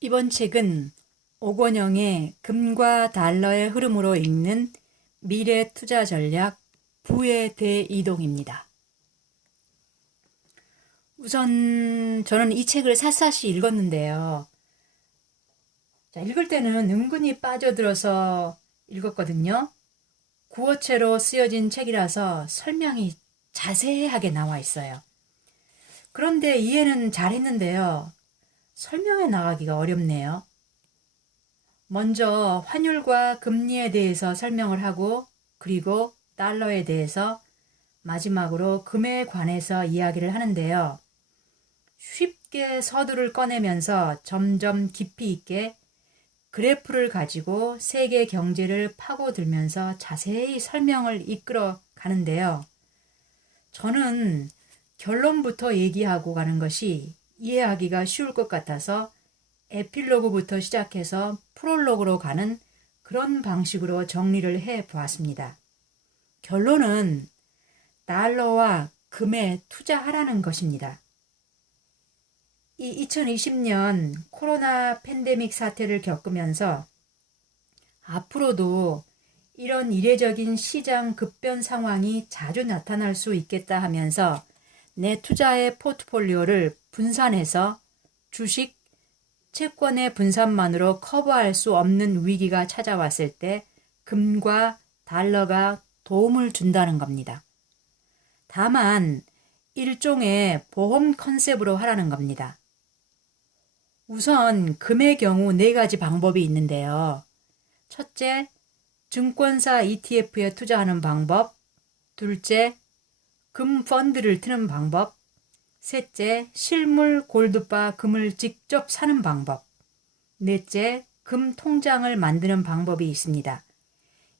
이번 책은 오건영의 금과 달러의 흐름으로 읽는 미래 투자 전략 부의 대이동입니다. 우선 저는 이 책을 샅샅이 읽었는데요. 읽을 때는 은근히 빠져들어서 읽었거든요. 구어체로 쓰여진 책이라서 설명이 자세하게 나와 있어요. 그런데 이해는 잘했는데요. 설명해 나가기가 어렵네요. 먼저 환율과 금리에 대해서 설명을 하고, 그리고 달러에 대해서, 마지막으로 금에 관해서 이야기를 하는데요. 쉽게 서두를 꺼내면서 점점 깊이 있게 그래프를 가지고 세계 경제를 파고들면서 자세히 설명을 이끌어 가는데요. 저는 결론부터 얘기하고 가는 것이 이해하기가 쉬울 것 같아서 에필로그부터 시작해서 프롤로그로 가는 그런 방식으로 정리를 해 보았습니다. 결론은 달러와 금에 투자하라는 것입니다. 이 2020년 코로나 팬데믹 사태를 겪으면서 앞으로도 이런 이례적인 시장 급변 상황이 자주 나타날 수 있겠다 하면서 내 투자의 포트폴리오를 분산해서 주식, 채권의 분산만으로 커버할 수 없는 위기가 찾아왔을 때 금과 달러가 도움을 준다는 겁니다. 다만 일종의 보험 컨셉으로 하라는 겁니다. 우선 금의 경우 4가지 방법이 있는데요. 첫째, 증권사 ETF에 투자하는 방법. 둘째, 금 펀드를 트는 방법. 셋째, 실물 골드바 금을 직접 사는 방법. 넷째, 금 통장을 만드는 방법이 있습니다.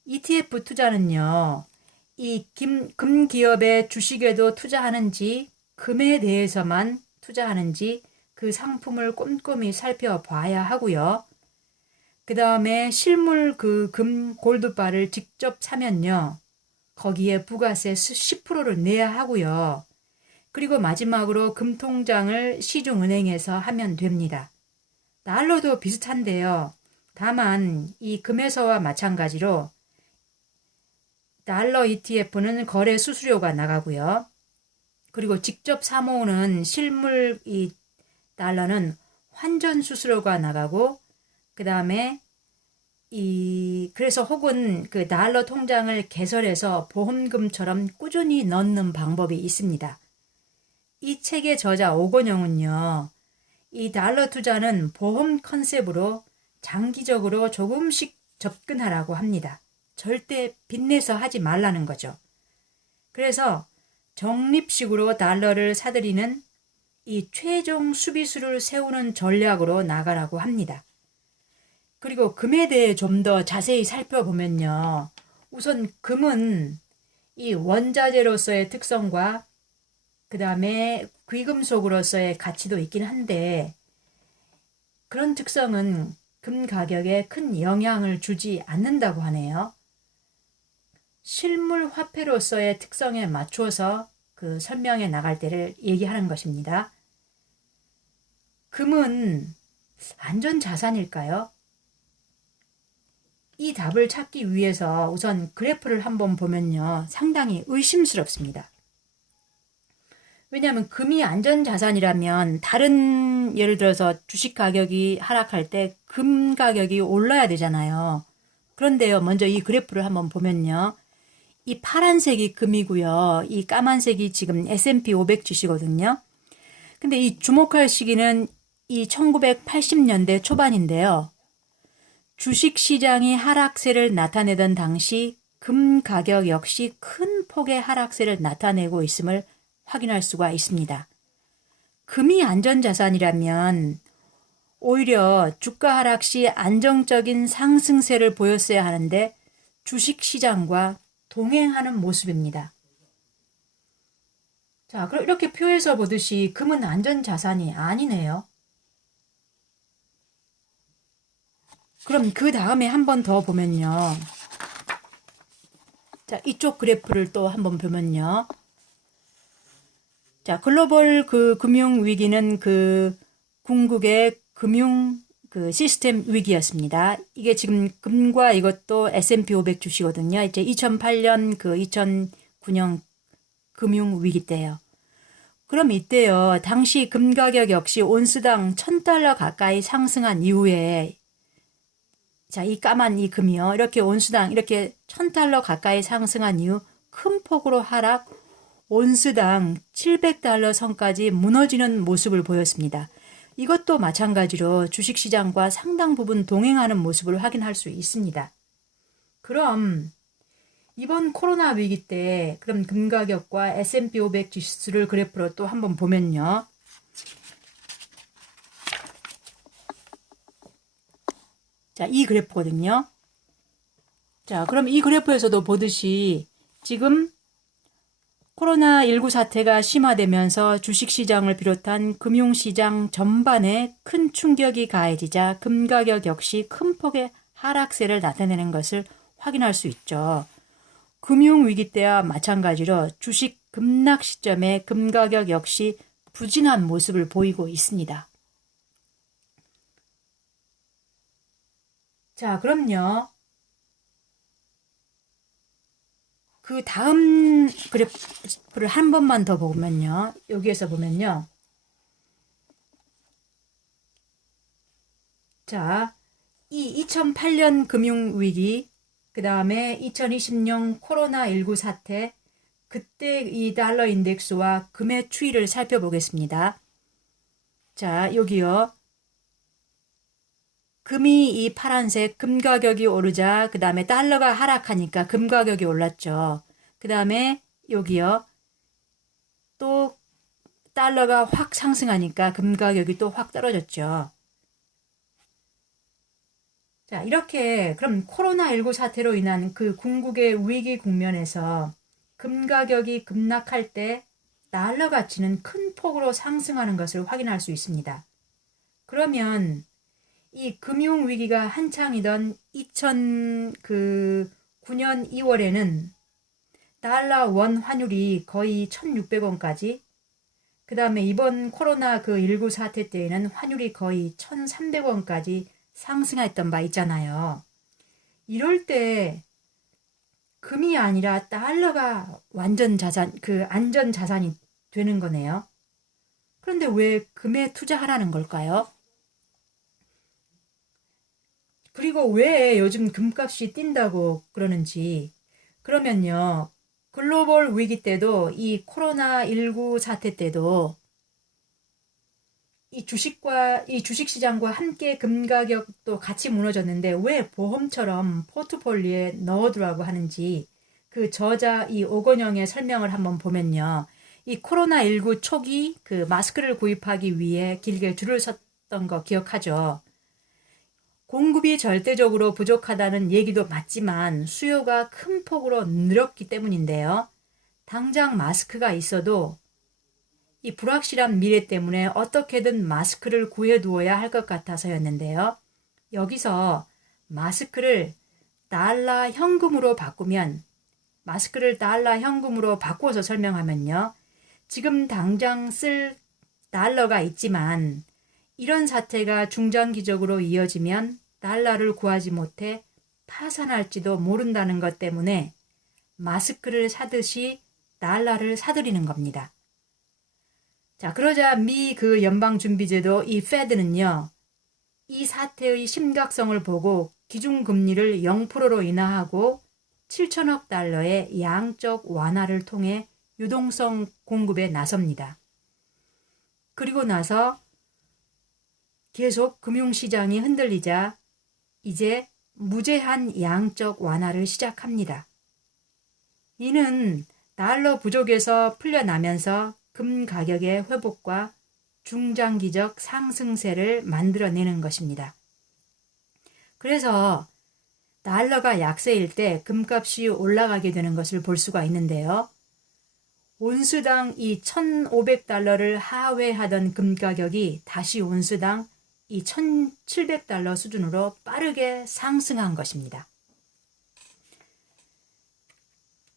ETF 투자는요, 이 금 기업의 주식에도 투자하는지, 금에 대해서만 투자하는지 그 상품을 꼼꼼히 살펴봐야 하고요. 그 다음에 실물 그 금 골드바를 직접 사면요, 거기에 부가세 10%를 내야 하고요. 그리고 마지막으로 금통장을 시중은행에서 하면 됩니다. 달러도 비슷한데요. 다만 이 금에서와 마찬가지로 달러 ETF는 거래 수수료가 나가고요. 그리고 직접 사모으는 실물 이 달러는 환전 수수료가 나가고, 그 다음에 그래서 혹은 그 달러 통장을 개설해서 보험금처럼 꾸준히 넣는 방법이 있습니다. 이 책의 저자 오건영은요, 이 달러 투자는 보험 컨셉으로 장기적으로 조금씩 접근하라고 합니다. 절대 빚내서 하지 말라는 거죠. 그래서 적립식으로 달러를 사들이는 이 최종 수비수를 세우는 전략으로 나가라고 합니다. 그리고 금에 대해 좀 더 자세히 살펴보면요. 우선 금은 이 원자재로서의 특성과 그 다음에 귀금속으로서의 가치도 있긴 한데, 그런 특성은 금 가격에 큰 영향을 주지 않는다고 하네요. 실물 화폐로서의 특성에 맞춰서 그 설명해 나갈 때를 얘기하는 것입니다. 금은 안전자산일까요? 이 답을 찾기 위해서 우선 그래프를 한번 보면요, 상당히 의심스럽습니다. 왜냐하면 금이 안전자산이라면 다른, 예를 들어서 주식 가격이 하락할 때 금 가격이 올라야 되잖아요. 그런데요, 먼저 이 그래프를 한번 보면요, 이 파란색이 금이고요, 이 까만색이 지금 S&P 500 지수거든요. 근데 이 주목할 시기는 이 1980년대 초반인데요. 주식시장이 하락세를 나타내던 당시 금 가격 역시 큰 폭의 하락세를 나타내고 있음을 확인할 수가 있습니다. 금이 안전자산이라면 오히려 주가 하락 시 안정적인 상승세를 보였어야 하는데 주식시장과 동행하는 모습입니다. 자, 그럼 이렇게 표에서 보듯이 금은 안전자산이 아니네요. 그럼 그 다음에 한 번 더 보면요. 자, 이쪽 그래프를 또 한번 보면요. 자, 글로벌 그 금융위기는 그 궁극의 금융 그 시스템 위기였습니다. 이게 지금 금과 이것도 S&P 500 주시거든요. 이제 2008년 그 2009년 금융 위기 때요. 그럼 이때요. 당시 금 가격 역시 온스당 1000달러 가까이 상승한 이후에 자, 이 까만 이 금이요. 이렇게 온스당 이렇게 1000달러 가까이 상승한 이후 큰 폭으로 하락, 온스당 700달러 선까지 무너지는 모습을 보였습니다. 이것도 마찬가지로 주식시장과 상당 부분 동행하는 모습을 확인할 수 있습니다. 그럼 이번 코로나 위기 때 그럼 금 가격과 S&P 500 지수를 그래프로 또 한번 보면요. 자, 이 그래프거든요. 자, 그럼 이 그래프에서도 보듯이 지금 코로나19 사태가 심화되면서 주식시장을 비롯한 금융시장 전반에 큰 충격이 가해지자 금 가격 역시 큰 폭의 하락세를 나타내는 것을 확인할 수 있죠. 금융위기 때와 마찬가지로 주식 급락 시점에 금 가격 역시 부진한 모습을 보이고 있습니다. 자, 그럼요. 그 다음 그래프를 한 번만 더 보면요. 여기에서 보면요. 자, 이 2008년 금융위기, 그 다음에 2020년 코로나19 사태, 그때 이 달러 인덱스와 금의 추이를 살펴보겠습니다. 자, 여기요. 금이 이 파란색 금 가격이 오르자 그 다음에 달러가 하락하니까 금 가격이 올랐죠. 그 다음에 여기요. 또 달러가 확 상승하니까 금 가격이 또 확 떨어졌죠. 자, 이렇게 그럼 코로나19 사태로 인한 그 궁극의 위기 국면에서 금 가격이 급락할 때 달러 가치는 큰 폭으로 상승하는 것을 확인할 수 있습니다. 그러면 이 금융위기가 한창이던 2009년 2월에는 달러 원 환율이 거의 1,600원까지, 그 다음에 이번 코로나 그 19 사태 때에는 환율이 거의 1,300원까지 상승했던 바 있잖아요. 이럴 때 금이 아니라 달러가 완전 자산, 그 안전 자산이 되는 거네요. 그런데 왜 금에 투자하라는 걸까요? 그리고 왜 요즘 금값이 뛴다고 그러는지. 그러면요. 글로벌 위기 때도 이 코로나19 사태 때도 이 주식시장과 함께 금 가격도 같이 무너졌는데 왜 보험처럼 포트폴리오에 넣어두라고 하는지 그 저자 이 오건영의 설명을 한번 보면요. 이 코로나19 초기 그 마스크를 구입하기 위해 길게 줄을 섰던 거 기억하죠? 공급이 절대적으로 부족하다는 얘기도 맞지만 수요가 큰 폭으로 늘었기 때문인데요. 당장 마스크가 있어도 이 불확실한 미래 때문에 어떻게든 마스크를 구해두어야 할 것 같아서였는데요. 여기서 마스크를 달러 현금으로 바꾸면 마스크를 달러 현금으로 바꾸어서 설명하면요. 지금 당장 쓸 달러가 있지만 이런 사태가 중장기적으로 이어지면 달러를 구하지 못해 파산할지도 모른다는 것 때문에 마스크를 사듯이 달러를 사들이는 겁니다. 자, 그러자 미 그 연방준비제도 이 페드는요. 이 사태의 심각성을 보고 기준금리를 0%로 인하하고 7천억 달러의 양적 완화를 통해 유동성 공급에 나섭니다. 그리고 나서 계속 금융시장이 흔들리자 이제 무제한 양적 완화를 시작합니다. 이는 달러 부족에서 풀려나면서 금 가격의 회복과 중장기적 상승세를 만들어내는 것입니다. 그래서 달러가 약세일 때 금값이 올라가게 되는 것을 볼 수가 있는데요. 온수당 이 1,500달러를 하회하던 금 가격이 다시 온수당 이 1,700달러 수준으로 빠르게 상승한 것입니다.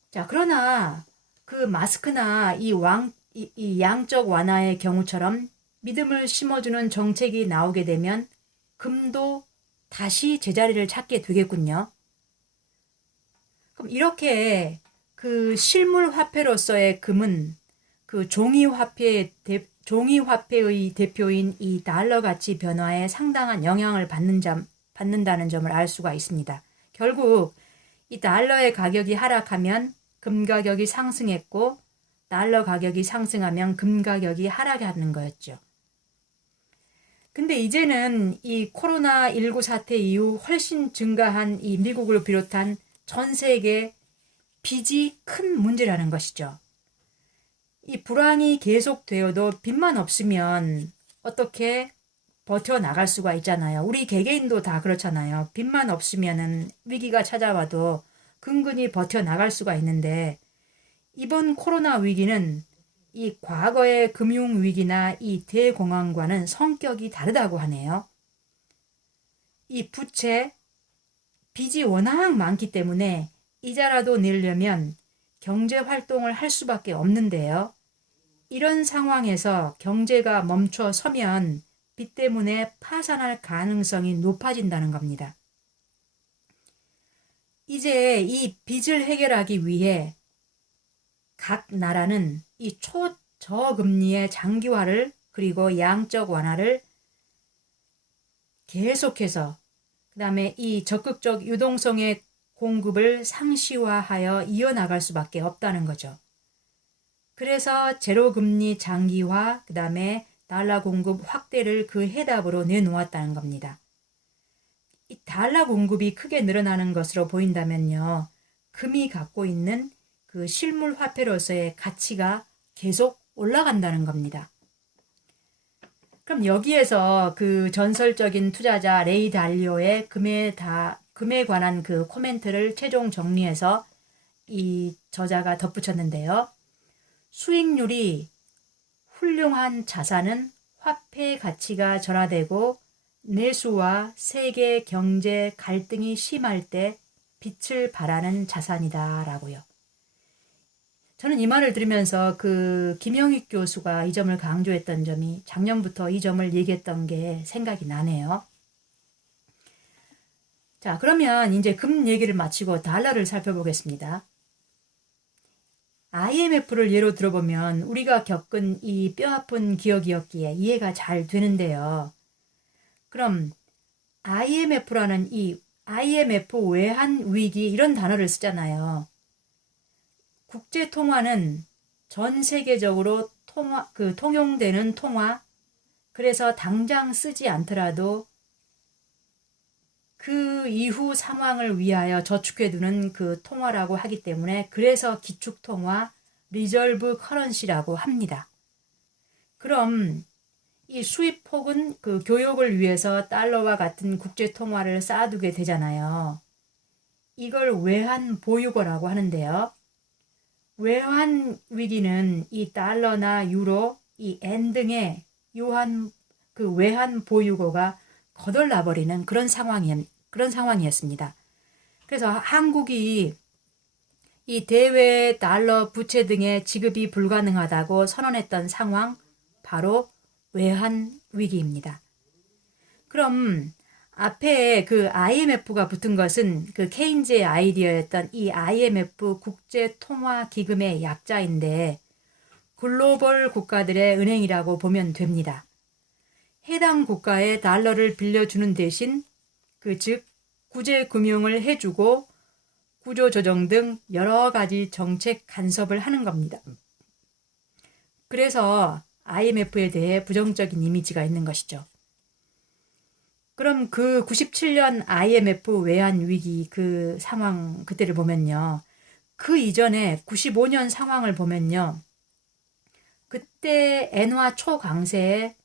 자, 그러나 그 마스크나 이 양적 완화의 경우처럼 믿음을 심어주는 정책이 나오게 되면 금도 다시 제자리를 찾게 되겠군요. 그럼 이렇게 그 실물 화폐로서의 금은 그 종이 화폐의 대표인 이 달러 가치 변화에 상당한 영향을 받는다는 점을 알 수가 있습니다. 결국 이 달러의 가격이 하락하면 금 가격이 상승했고 달러 가격이 상승하면 금 가격이 하락하는 거였죠. 근데 이제는 이 코로나19 사태 이후 훨씬 증가한 이 미국을 비롯한 전 세계 빚이 큰 문제라는 것이죠. 이 불황이 계속되어도 빚만 없으면 어떻게 버텨나갈 수가 있잖아요. 우리 개개인도 다 그렇잖아요. 빚만 없으면은 위기가 찾아와도 근근히 버텨나갈 수가 있는데 이번 코로나 위기는 이 과거의 금융위기나 이 대공황과는 성격이 다르다고 하네요. 이 부채, 빚이 워낙 많기 때문에 이자라도 내려면 경제 활동을 할 수밖에 없는데요. 이런 상황에서 경제가 멈춰 서면 빚 때문에 파산할 가능성이 높아진다는 겁니다. 이제 이 빚을 해결하기 위해 각 나라는 이 초저금리의 장기화를 그리고 양적 완화를 계속해서 그다음에 이 적극적 유동성의 공급을 상시화하여 이어나갈 수밖에 없다는 거죠. 그래서 제로금리 장기화 그다음에 달러 공급 확대를 그 해답으로 내놓았다는 겁니다. 이 달러 공급이 크게 늘어나는 것으로 보인다면요. 금이 갖고 있는 그 실물 화폐로서의 가치가 계속 올라간다는 겁니다. 그럼 여기에서 그 전설적인 투자자 레이 달리오의 금에 관한 그 코멘트를 최종 정리해서 이 저자가 덧붙였는데요. 수익률이 훌륭한 자산은 화폐 가치가 절하되고 내수와 세계 경제 갈등이 심할 때 빛을 발하는 자산이다 라고요. 저는 이 말을 들으면서 그 김영익 교수가 이 점을 강조했던 점이 작년부터 이 점을 얘기했던 게 생각이 나네요. 자, 그러면 이제 금 얘기를 마치고 달러를 살펴보겠습니다. IMF를 예로 들어보면 우리가 겪은 이 뼈아픈 기억이었기에 이해가 잘 되는데요. 그럼 IMF라는 이 IMF 외환 위기 이런 단어를 쓰잖아요. 국제 통화는 전 세계적으로 통용되는 통화, 그래서 당장 쓰지 않더라도 그 이후 상황을 위하여 저축해두는 그 통화라고 하기 때문에 그래서 기축통화, 리저브 커런시라고 합니다. 그럼 이 수입폭은 그 교역을 위해서 달러와 같은 국제 통화를 쌓아두게 되잖아요. 이걸 외환 보유고라고 하는데요. 외환 위기는 이 달러나 유로, 이 엔 등의 외환 보유고가 거덜나버리는 그런 상황이었습니다. 그래서 한국이 이 대외 달러 부채 등의 지급이 불가능하다고 선언했던 상황, 바로 외환 위기입니다. 그럼 앞에 그 IMF가 붙은 것은 그 케인즈의 아이디어였던 이 IMF 국제통화기금의 약자인데 글로벌 국가들의 은행이라고 보면 됩니다. 해당 국가에 달러를 빌려주는 대신 즉 구제금융을 해주고 구조조정 등 여러 가지 정책 간섭을 하는 겁니다. 그래서 IMF에 대해 부정적인 이미지가 있는 것이죠. 그럼 그 97년 IMF 외환 위기 그 상황 그때를 보면요. 그 이전에 95년 상황을 보면요. 그때 엔화 초강세에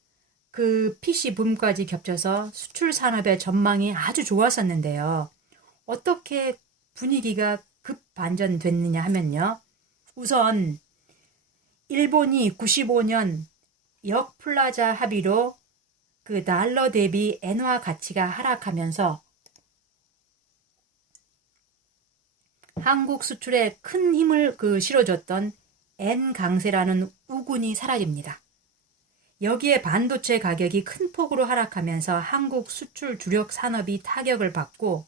그 PC 붐까지 겹쳐서 수출 산업의 전망이 아주 좋았었는데요. 어떻게 분위기가 급 반전됐느냐 하면요. 우선 일본이 95년 역플라자 합의로 그 달러 대비 엔화 가치가 하락하면서 한국 수출에 큰 힘을 실어줬던 엔 강세라는 우군이 사라집니다. 여기에 반도체 가격이 큰 폭으로 하락하면서 한국 수출 주력 산업이 타격을 받고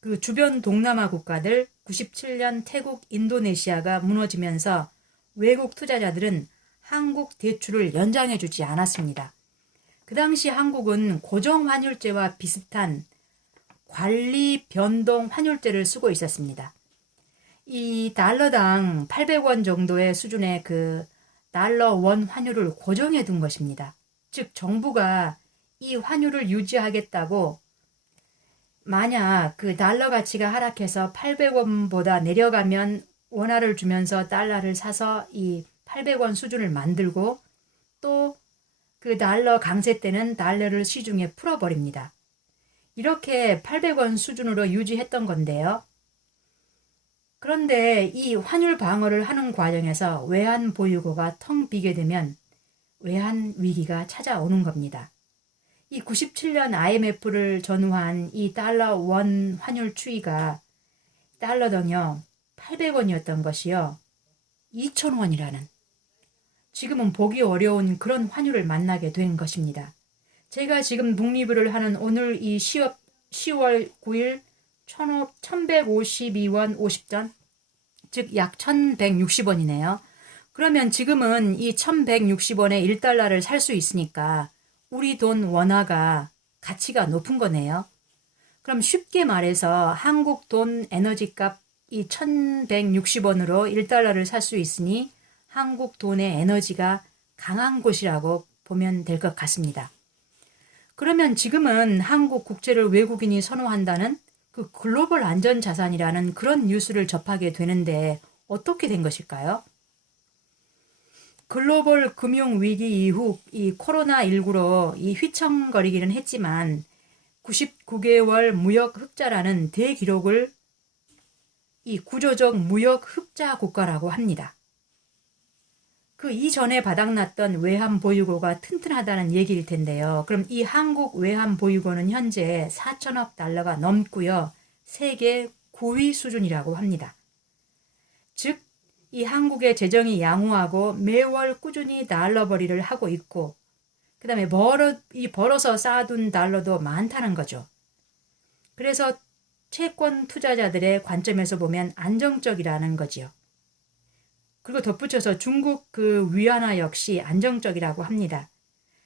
그 주변 동남아 국가들 97년 태국, 인도네시아가 무너지면서 외국 투자자들은 한국 대출을 연장해 주지 않았습니다. 그 당시 한국은 고정 환율제와 비슷한 관리 변동 환율제를 쓰고 있었습니다. 이 달러당 800원 정도의 수준의 그 달러 원 환율을 고정해 둔 것입니다. 즉 정부가 이 환율을 유지하겠다고 만약 그 달러 가치가 하락해서 800원보다 내려가면 원화를 주면서 달러를 사서 이 800원 수준을 만들고 또 그 달러 강세 때는 달러를 시중에 풀어버립니다. 이렇게 800원 수준으로 유지했던 건데요. 그런데 이 환율 방어를 하는 과정에서 외환 보유고가 텅 비게 되면 외환 위기가 찾아오는 겁니다. 이 97년 IMF를 전후한 이 달러 원 환율 추이가 달러당요 800원이었던 것이요 2,000원이라는 지금은 보기 어려운 그런 환율을 만나게 된 것입니다. 제가 지금 독립을 하는 오늘 이 10월 9일 1152원 50전 즉 약 1160원이네요. 그러면 지금은 이 1160원에 1달러를 살 수 있으니까 우리 돈 원화가 가치가 높은 거네요. 그럼 쉽게 말해서 한국 돈 에너지값 이 1160원으로 1달러를 살 수 있으니 한국 돈의 에너지가 강한 곳이라고 보면 될 것 같습니다. 그러면 지금은 한국 국채를 외국인이 선호한다는 그 글로벌 안전자산이라는 그런 뉴스를 접하게 되는데 어떻게 된 것일까요? 글로벌 금융위기 이후 이 코로나19로 이 휘청거리기는 했지만 99개월 무역 흑자라는 대기록을 이 구조적 무역 흑자 국가라고 합니다. 그 이전에 바닥났던 외환 보유고가 튼튼하다는 얘기일 텐데요. 그럼 이 한국 외환 보유고는 현재 4천억 달러가 넘고요. 세계 9위 수준이라고 합니다. 즉, 이 한국의 재정이 양호하고 매월 꾸준히 달러 벌이를 하고 있고 그 다음에 벌어서 쌓아둔 달러도 많다는 거죠. 그래서 채권 투자자들의 관점에서 보면 안정적이라는 거지요. 그리고 덧붙여서 중국 그 위안화 역시 안정적이라고 합니다.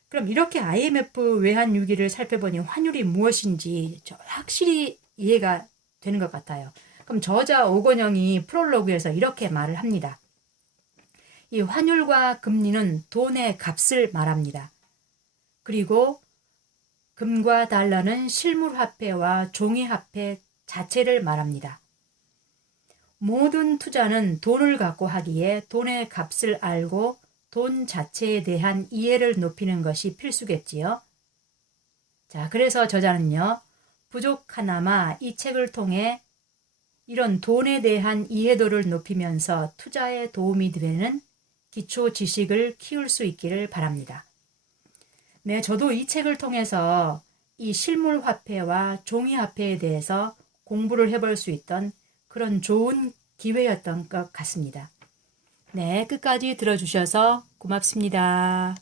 그럼 이렇게 IMF 외환 위기를 살펴보니 환율이 무엇인지 확실히 이해가 되는 것 같아요. 그럼 저자 오건영이 프롤로그에서 이렇게 말을 합니다. 이 환율과 금리는 돈의 값을 말합니다. 그리고 금과 달러는 실물화폐와 종이화폐 자체를 말합니다. 모든 투자는 돈을 갖고 하기에 돈의 값을 알고 돈 자체에 대한 이해를 높이는 것이 필수겠지요. 자, 그래서 저자는요, 부족하나마 이 책을 통해 이런 돈에 대한 이해도를 높이면서 투자에 도움이 되는 기초 지식을 키울 수 있기를 바랍니다. 네, 저도 이 책을 통해서 이 실물 화폐와 종이 화폐에 대해서 공부를 해볼 수 있던 그런 좋은 기회였던 것 같습니다. 네, 끝까지 들어주셔서 고맙습니다.